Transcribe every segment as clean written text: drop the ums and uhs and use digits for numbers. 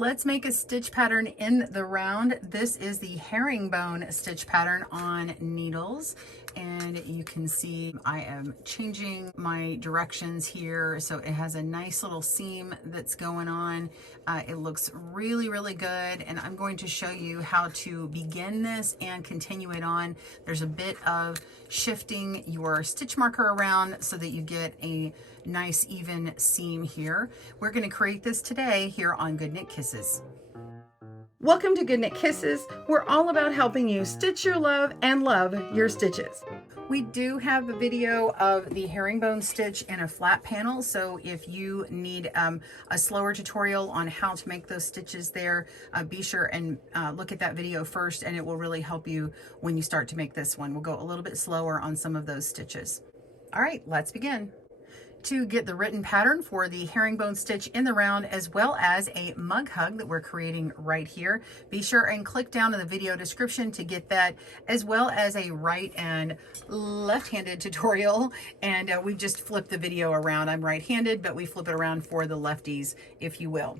let's make a stitch pattern in the round. This is the herringbone stitch pattern on needles. And you can see I am changing my directions here. So it has a nice little seam that's going on. It looks really, really good. And I'm going to show you how to begin this and continue it on. There's a bit of shifting your stitch marker around so that you get a nice even seam here. We're going to create this today here on GoodKnit Kisses. Welcome to GoodKnit Kisses. We're all about helping you stitch your love and love your stitches. We do have a video of the herringbone stitch in a flat panel, so if you need a slower tutorial on how to make those stitches there, be sure and look at that video first, and it will really help you when you start to make this one. We'll go a little bit slower on some of those stitches. All right, let's begin. To get the written pattern for the herringbone stitch in the round, as well as a mug hug that we're creating right here, be sure and click down in the video description to get that, as well as a right and left-handed tutorial. And we just flip the video around. I'm right-handed, but we flip it around for the lefties, if you will.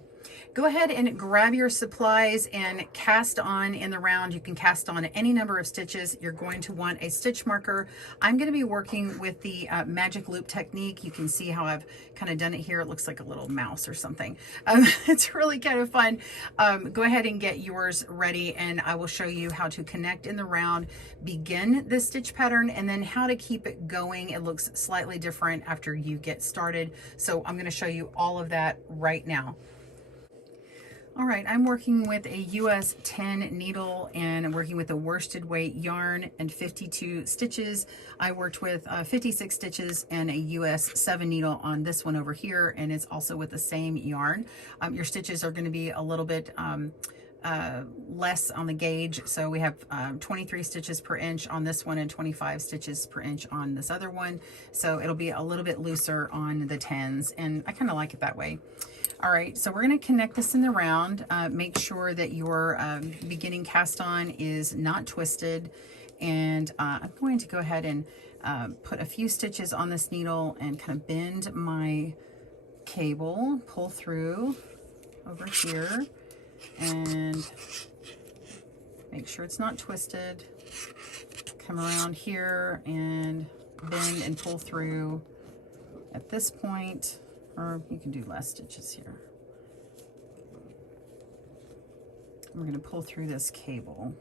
Go ahead and grab your supplies and cast on in the round. You can cast on any number of stitches. You're going to want a stitch marker. I'm going to be working with the magic loop technique. You can see how I've kind of done it here. It looks like a little mouse or something. It's really kind of fun. Go ahead and get yours ready, and I will show you how to connect in the round, begin the stitch pattern, and then how to keep it going. It looks slightly different after you get started. So I'm going to show you all of that right now. All right, I'm working with a US 10 needle and I'm working with a worsted weight yarn and 52 stitches. I worked with 56 stitches and a US 7 needle on this one over here, and it's also with the same yarn. Your stitches are going to be a little bit less on the gauge. So we have 23 stitches per inch on this one and 25 stitches per inch on this other one. So it'll be a little bit looser on the 10s, and I kind of like it that way. All right, so we're going to connect this in the round. Make sure that your beginning cast on is not twisted. And I'm going to go ahead and put a few stitches on this needle and kind of bend my cable, pull through over here, and make sure it's not twisted. Come around here and bend and pull through at this point. Or you can do less stitches here. We're going to pull through this cable.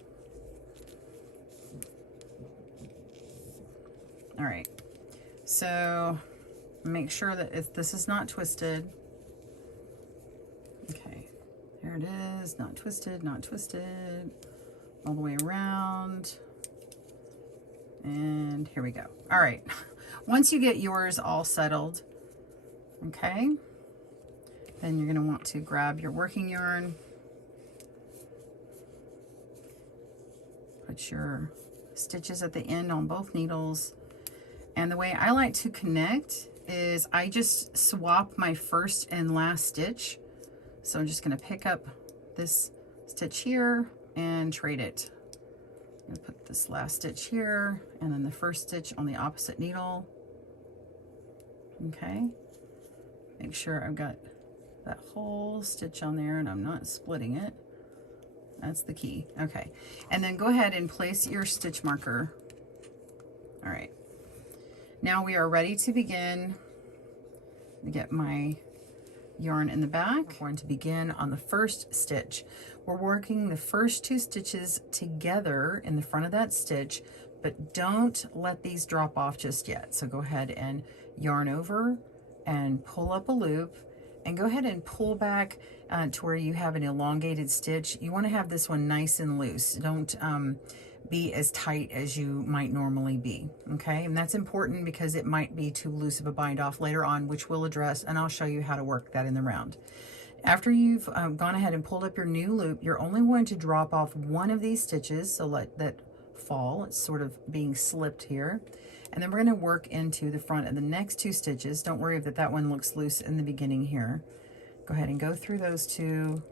All right, so make sure that if this is not twisted. Okay, there it is, not twisted, not twisted, all the way around. And here we go. All right, once you get yours all settled, okay, then you're going to want to grab your working yarn, put your stitches at the end on both needles, and the way I like to connect is I just swap my first and last stitch. So I'm just going to pick up this stitch here and trade it. I'm going to put this last stitch here and then the first stitch on the opposite needle. Okay. Make sure I've got that whole stitch on there and I'm not splitting it. That's the key. Okay. And then go ahead and place your stitch marker. All right. Now we are ready to begin. To get my yarn in the back. We're going to begin on the first stitch. We're working the first two stitches together in the front of that stitch, but don't let these drop off just yet. So go ahead and yarn over and pull up a loop, and go ahead and pull back to where you have an elongated stitch. You want to have this one nice and loose. Don't be as tight as you might normally be, okay? And that's important because it might be too loose of a bind off later on, which we'll address, and I'll show you how to work that in the round. After you've gone ahead and pulled up your new loop, you're only going to drop off one of these stitches, so let that fall. It's sort of being slipped here. And then we're going to work into the front of the next two stitches. Don't worry that that one looks loose in the beginning here. Go ahead and go through those two.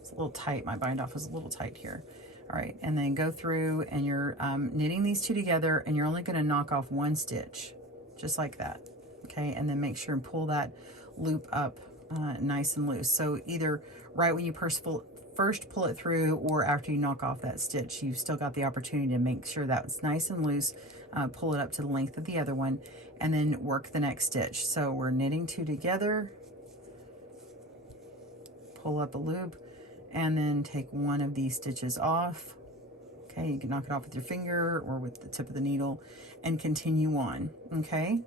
It's a little tight. My bind off is a little tight here. All right, and then go through and you're knitting these two together, and you're only going to knock off one stitch, just like that. Okay, and then make sure and pull that loop up nice and loose. So either right when you first pull it through, or after you knock off that stitch, you've still got the opportunity to make sure that it's nice and loose. Pull it up to the length of the other one, and then work the next stitch. So we're knitting 2 together, pull up a loop, and then take one of these stitches off. Okay, you can knock it off with your finger or with the tip of the needle and continue on. Okay,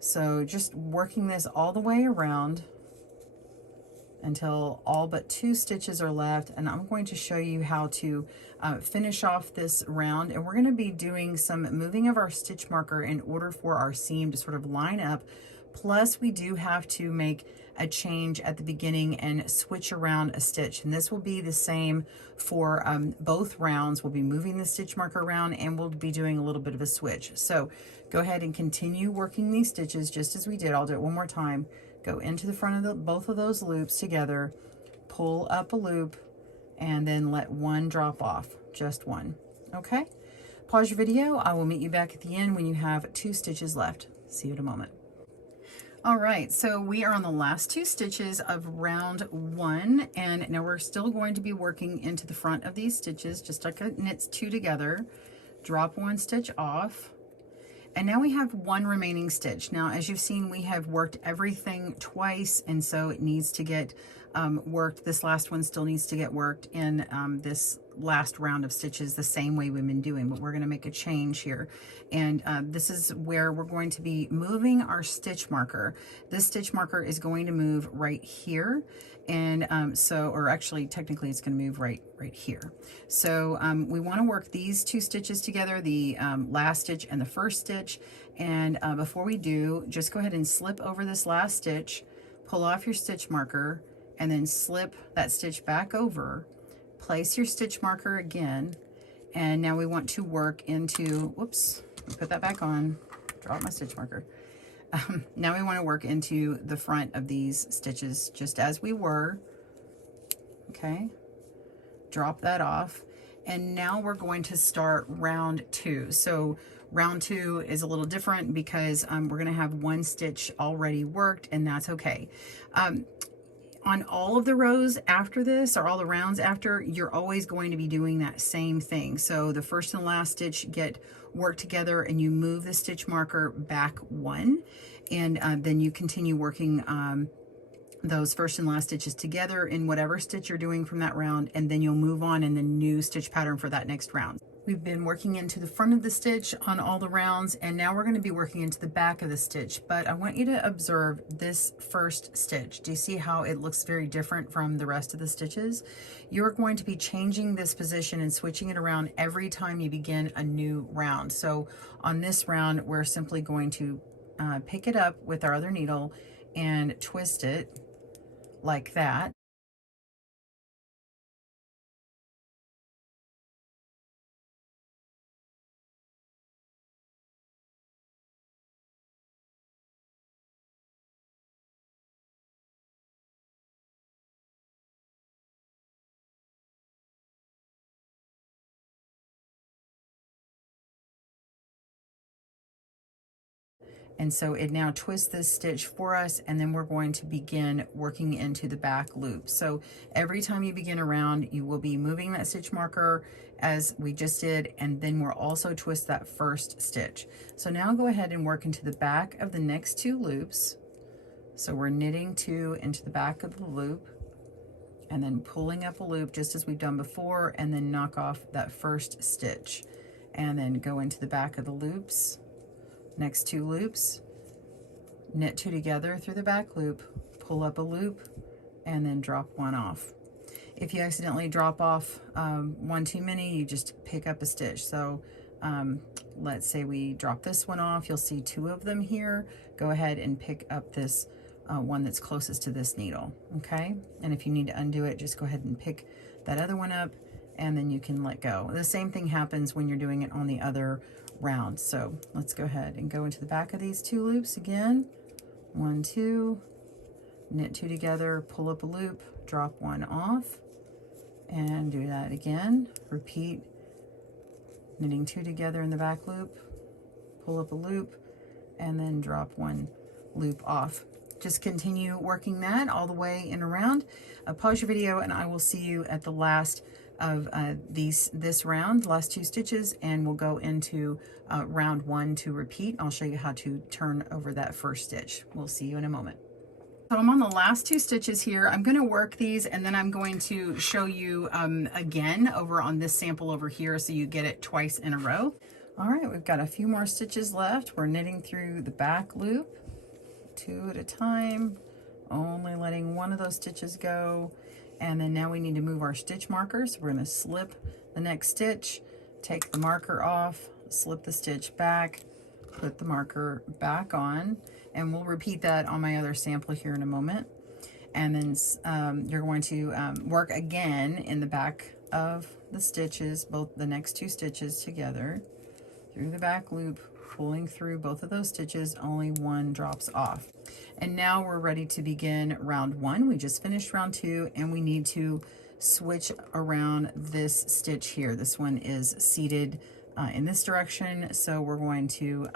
so just working this all the way around until all but 2 stitches are left, and I'm going to show you how to finish off this round. And we're going to be doing some moving of our stitch marker in order for our seam to sort of line up. Plus we do have to make a change at the beginning and switch around a stitch, and this will be the same for both rounds. We'll be moving the stitch marker around, and we'll be doing a little bit of a switch. So go ahead and continue working these stitches just as we did. I'll do it one more time. Go into the front of both of those loops together, pull up a loop, and then let one drop off, just one. Okay, pause your video. I will meet you back at the end when you have 2 stitches left. See you in a moment. All right, so we are on the last 2 stitches of round 1, and now we're still going to be working into the front of these stitches, just like it knits 2 together, drop 1 stitch off, and now we have 1 remaining stitch. Now, as you've seen, we have worked everything twice, and so it needs to get worked. This last one still needs to get worked in this last round of stitches the same way we've been doing, but we're going to make a change here. And this is where we're going to be moving our stitch marker. This stitch marker is going to move right here. And or actually technically it's going to move right here. So we want to work these 2 stitches together, the last stitch and the first stitch. And before we do, just go ahead and slip over this last stitch, pull off your stitch marker, and then slip that stitch back over, place your stitch marker again, and now we want to work into, whoops, put that back on, drop my stitch marker. Now we want to work into the front of these stitches just as we were. Okay, drop that off, and now we're going to start round 2. So round 2 is a little different because we're going to have 1 stitch already worked, and that's okay. On all of the rows after this, or all the rounds after, you're always going to be doing that same thing. So the first and last stitch get worked together, and you move the stitch marker back 1, and then you continue working those first and last stitches together in whatever stitch you're doing from that round, and then you'll move on in the new stitch pattern for that next round. We've been working into the front of the stitch on all the rounds, and now we're going to be working into the back of the stitch. But I want you to observe this first stitch. Do you see how it looks very different from the rest of the stitches? You're going to be changing this position and switching it around every time you begin a new round. So on this round, we're simply going to pick it up with our other needle and twist it like that. And so it now twists this stitch for us, and then we're going to begin working into the back loop. So every time you begin a round, you will be moving that stitch marker as we just did, and then we'll also twist that first stitch. So now go ahead and work into the back of the next 2 loops. So we're knitting 2 into the back of the loop, and then pulling up a loop just as we've done before, and then knock off that first stitch, and then go into the back of the loops. Next 2 loops, knit 2 together through the back loop, pull up a loop, and then drop 1 off. If you accidentally drop off 1 too many, you just pick up a stitch. So let's say we drop this one off, you'll see 2 of them here. Go ahead and pick up this one that's closest to this needle, okay? And if you need to undo it, just go ahead and pick that other one up, and then you can let go. The same thing happens when you're doing it on the other round. So let's go ahead and go into the back of these 2 loops again. 1, 2, knit 2 together, pull up a loop, drop 1 off, and do that again. Repeat, knitting 2 together in the back loop, pull up a loop, and then drop 1 loop off. just continue working that all the way and around. Pause your video and I will see you at the last of this round, last 2 stitches, and we'll go into round 1 to repeat. I'll show you how to turn over that first stitch. We'll see you in a moment. So I'm on the last 2 stitches here. I'm going to work these and then I'm going to show you again over on this sample over here so you get it twice in a row. All right, we've got a few more stitches left. We're knitting through the back loop 2 at a time, only letting one of those stitches go. And then now we need to move our stitch markers. We're going to slip the next stitch, take the marker off, slip the stitch back, put the marker back on, and we'll repeat that on my other sample here in a moment. And then you're going to work again in the back of the stitches, both the next 2 stitches together, through the back loop, pulling through both of those stitches, only one drops off. And now we're ready to begin round 1. We just finished round 2 and we need to switch around this stitch here. This one is seated in this direction, so we're going to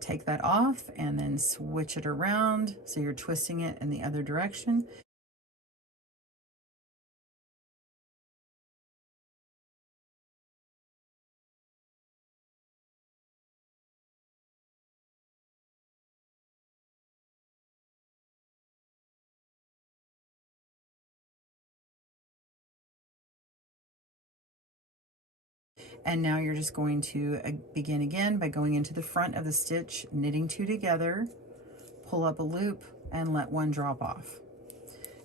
take that off and then switch it around so you're twisting it in the other direction. And now you're just going to begin again by going into the front of the stitch, knitting 2 together, pull up a loop, and let one drop off.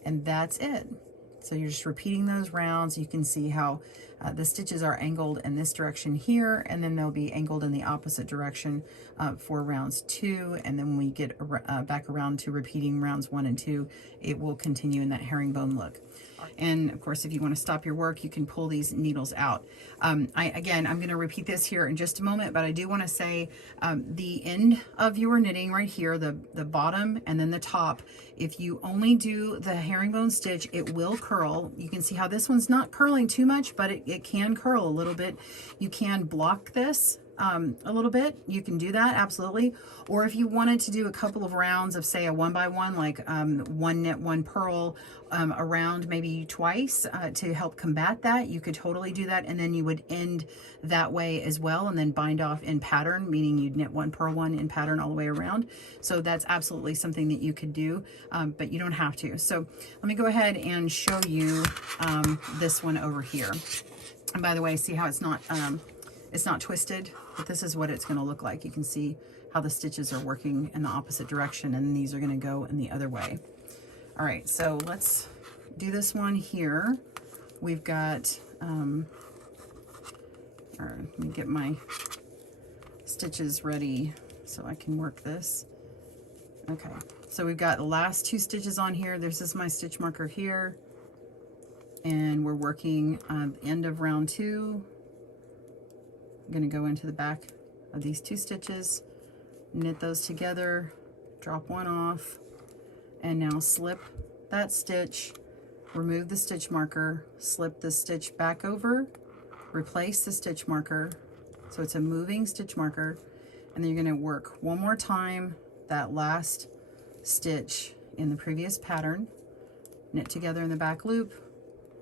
And that's it. So you're just repeating those rounds. You can see how the stitches are angled in this direction here, and then they'll be angled in the opposite direction for rounds 2. And then when we get back around to repeating rounds 1 and 2, it will continue in that herringbone look. And of course, if you want to stop your work, you can pull these needles out. Again, I'm going to repeat this here in just a moment, but I do want to say the end of your knitting right here, the bottom and then the top, if you only do the herringbone stitch, it will curl. You can see how this one's not curling too much, but it can curl a little bit. You can block this a little bit. You can do that, absolutely. Or if you wanted to do a couple of rounds of, say, a 1x1, like 1 knit, 1 purl around maybe twice to help combat that, you could totally do that. And then you would end that way as well, and then bind off in pattern, meaning you'd knit 1, purl 1 in pattern all the way around. So that's absolutely something that you could do, but you don't have to. So let me go ahead and show you this one over here. And by the way, see how it's not twisted, but this is what it's going to look like. You can see how the stitches are working in the opposite direction, and these are going to go in the other way. All right, so let's do this one here. We've got, let me get my stitches ready so I can work this. Okay, so we've got the last 2 stitches on here. This is my stitch marker here, and we're working the end of round 2. I'm going to go into the back of these 2 stitches, knit those together, drop one off, and now slip that stitch, remove the stitch marker, slip the stitch back over, replace the stitch marker, so it's a moving stitch marker, and then you're going to work one more time that last stitch in the previous pattern, knit together in the back loop,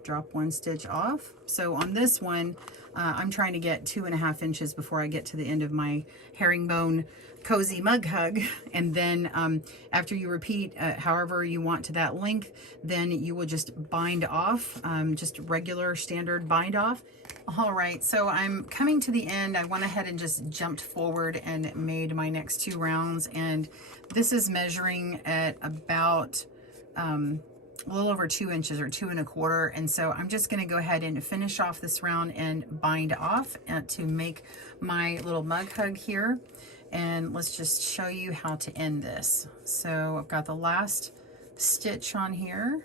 drop 1 stitch off. So on this one, I'm trying to get 2.5 inches before I get to the end of my herringbone cozy mug hug. And then after you repeat however you want to that length, then you will just bind off, just regular standard bind off. All right, so I'm coming to the end. I went ahead and just jumped forward and made my next 2 rounds. And this is measuring at about a little over 2 inches or 2 1/4. And so I'm just going to go ahead and finish off this round and bind off to make my little mug hug here. And let's just show you how to end this. So I've got the last stitch on here.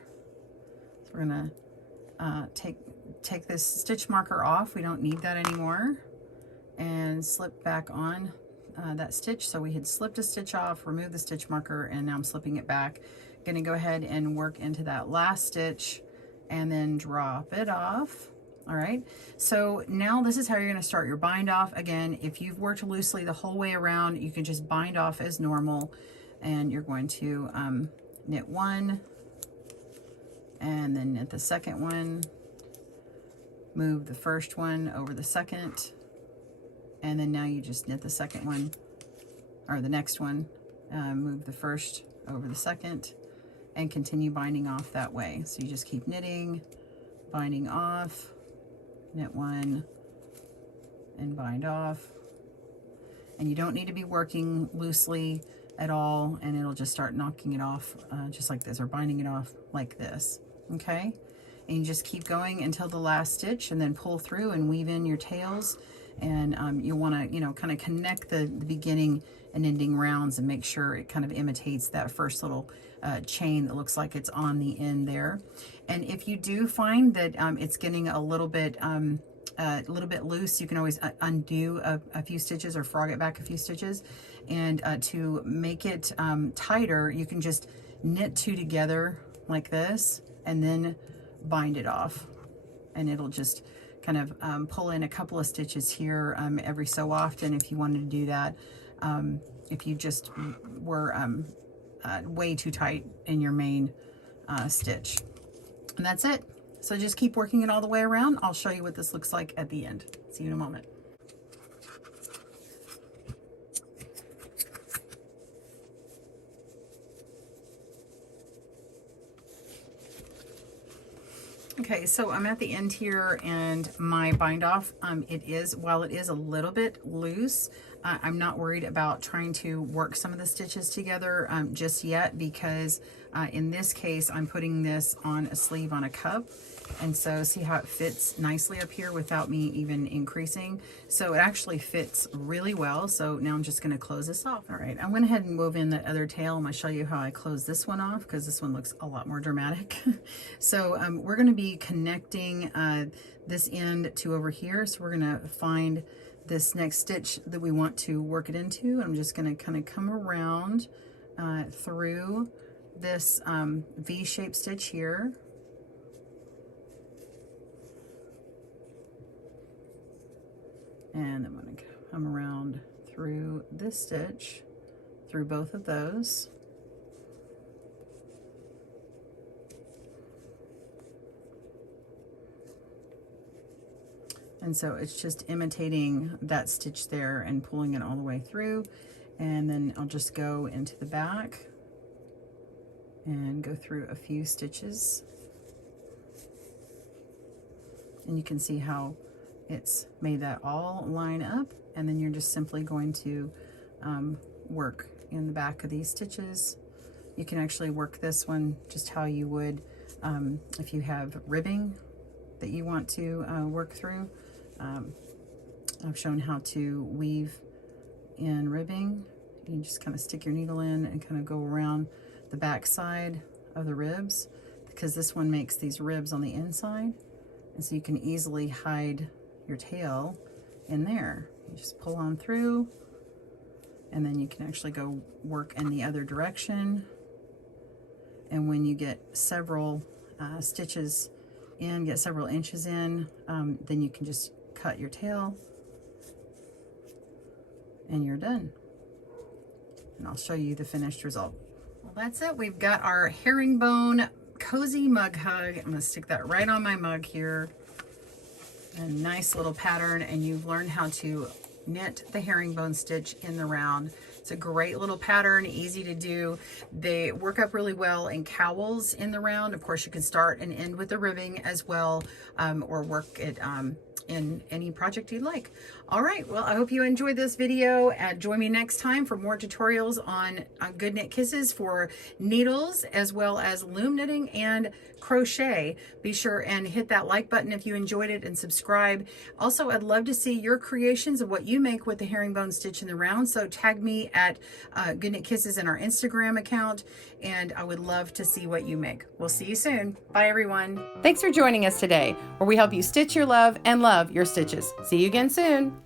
So we're going to take this stitch marker off. We don't need that anymore. And slip back on that stitch. So we had slipped a stitch off, remove the stitch marker, and now I'm slipping it back. Going to go ahead and work into that last stitch and then drop it off. All right, so now this is how you're going to start your bind off. Again, if you've worked loosely the whole way around, you can just bind off as normal. and you're going to knit one, and then knit the second one, move the first one over the second, and then now you just knit the second one, or the next one, move the first over the second, and continue binding off that way. So you just keep knitting, binding off, knit one, and bind off. And you don't need to be working loosely at all, and it'll just start knocking it off just like this, or binding it off like this, okay? And you just keep going until the last stitch, and then pull through and weave in your tails. And you'll want to, you know, kind of connect the beginning and ending rounds and make sure it kind of imitates that first little chain that looks like it's on the end there. And if you do find that it's getting a little bit loose, you can always undo a few stitches or frog it back a few stitches. And to make it tighter, you can just knit two together like this and then bind it off, and it'll just kind of pull in a couple of stitches here every so often if you wanted to do that, if you just were way too tight in your main stitch. And that's it. So just keep working it all the way around. I'll show you what this looks like at the end. See you in a moment. Okay, so I'm at the end here, and my bind off, while it is a little bit loose, I'm not worried about trying to work some of the stitches together just yet, because in this case, I'm putting this on a sleeve on a cup. And so see how it fits nicely up here without me even increasing. So it actually fits really well. So now I'm just going to close this off. All right, I went ahead and wove in the other tail. I'm going to show you how I close this one off, because this one looks a lot more dramatic. So we're going to be connecting this end to over here. So we're going to find this next stitch that we want to work it into. I'm just going to kind of come around through this V-shaped stitch here. And I'm going to come around through this stitch, through both of those. And so it's just imitating that stitch there and pulling it all the way through. And then I'll just go into the back and go through a few stitches. And you can see how it's made that all line up, and then you're just simply going to work in the back of these stitches. You can actually work this one just how you would if you have ribbing that you want to work through. I've shown how to weave in ribbing. You just kind of stick your needle in and kind of go around the back side of the ribs, because this one makes these ribs on the inside, and so you can easily hide your tail in there. You just pull on through, and then you can actually go work in the other direction. And when you get several stitches in, get several inches in, then you can just cut your tail and you're done. And I'll show you the finished result. Well, that's it. We've got our herringbone cozy mug hug. I'm going to stick that right on my mug here. A nice little pattern, and you've learned how to knit the herringbone stitch in the round. It's a great little pattern, easy to do. They work up really well in cowls in the round. Of course, you can start and end with the ribbing as well, or work it in any project you'd like. All right, well, I hope you enjoyed this video, and join me next time for more tutorials on GoodKnit Kisses for needles, as well as loom knitting and crochet. Be sure and hit that like button if you enjoyed it, and subscribe. Also, I'd love to see your creations of what you make with the herringbone stitch in the round, so tag me at GoodKnit Kisses in our Instagram account, and I would love to see what you make. We'll see you soon. Bye, everyone. Thanks for joining us today, where we help you stitch your love and love your stitches. See you again soon.